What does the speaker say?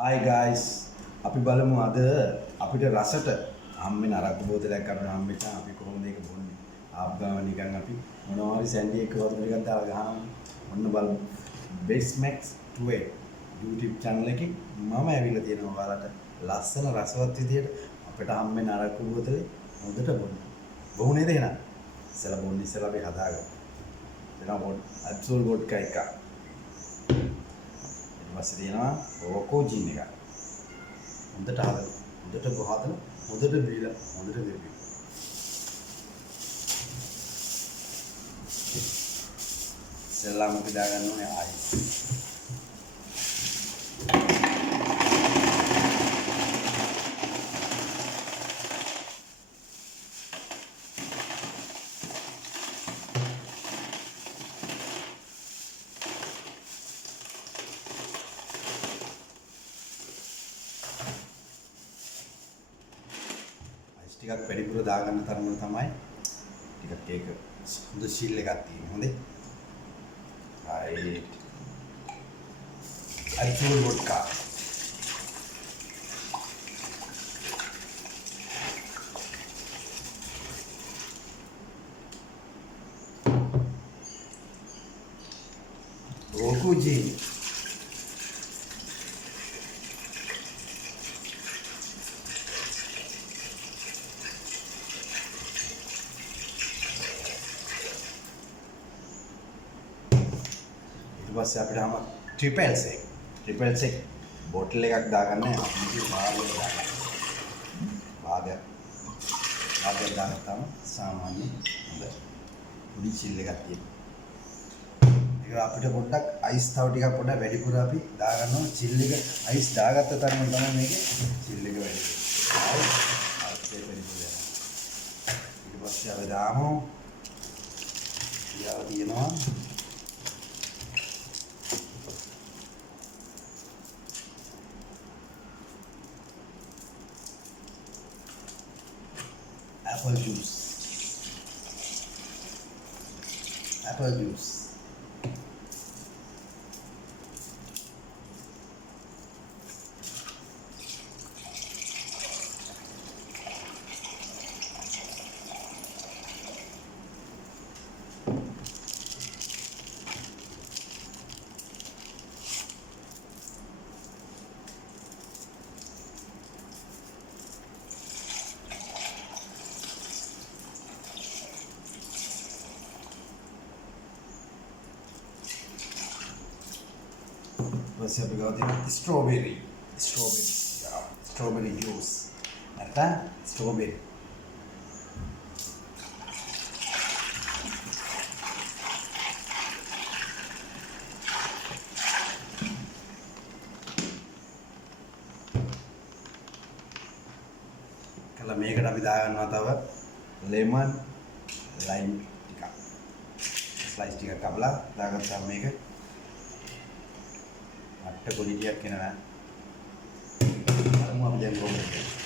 Hi guys, අපි බලමු අද අපිට රසට හම්බෙන අරක්කු බෝතලයක් අරන් හම්බෙච්ච අපි කොහොමද ඒක බොන්නේ. ආප්ගාව නිකන් අපි මොනවා හරි සැන්ඩි එක වතුර ටිකක් දාලා ගහනවා. ඔන්න බලමු. Best Max 2 YouTube channel එකේ මම ඇවිල්ලා තියෙනවා ඔයාලට ලස්සන රසවත් විදියට අපිට හම්බෙන අරක්කු බෝතලේ හොඳට බොන්න. බොහොම නේද එහෙනම්? ඉස්සලා බොන්න ඉස්සලා අපි හදාගමු. එනවා Absol vodka එකක්. පස්සේ තියෙනවා ඕකෝ ජින් එක. හොඳට හදලා හොඳට ගහලා හොඳට බීලා හොඳට දෙපි. සෙල්ලම් අපි දාගන්න ඕනේ අයිස්. ටිකක් වැඩිපුර දාගන්න තරමට තමයි ටිකක් ඒක හොඳ සීල් එකක් තියෙන්නේ හොඳේ. right Absol vodka ඕකෝ ජින් ඊට පස්සේ අපිට ආම ට්‍රිපල් සෙක් බෝටල් එකක් දාගන්න අපි භාගයක් දාගත්තාම සාමාන්‍ය හොඳ පොඩි චිල් එකක් තියෙනවා. ඒක අපිට පොඩ්ඩක් අයිස් තව ටිකක් පොඩ්ඩක් වැඩිපුර අපි දාගන්නවා. චිල් එක අයිස් දාගත්ත තරම තමයි මේකේ චිල් එක වැඩි වෙන්නේ. ඊට පස්සේ අපි දාමු ඊළඟ තියෙනවා apple juice. Masih අපි ගාව තියෙන ස්ට්‍රෝබෙරි ජූස් නැත්නම් ස්ට්‍රෝබෙරි කළා මේකට අපි දාගන්නවා තව ලෙමන් ලයිම් ටිකක් ස්ලයිස් ටිකක් කපලා දාගත්තාම මේක අට කොලිටියක් එනවා. අරමු අපි දැන් කොහොමද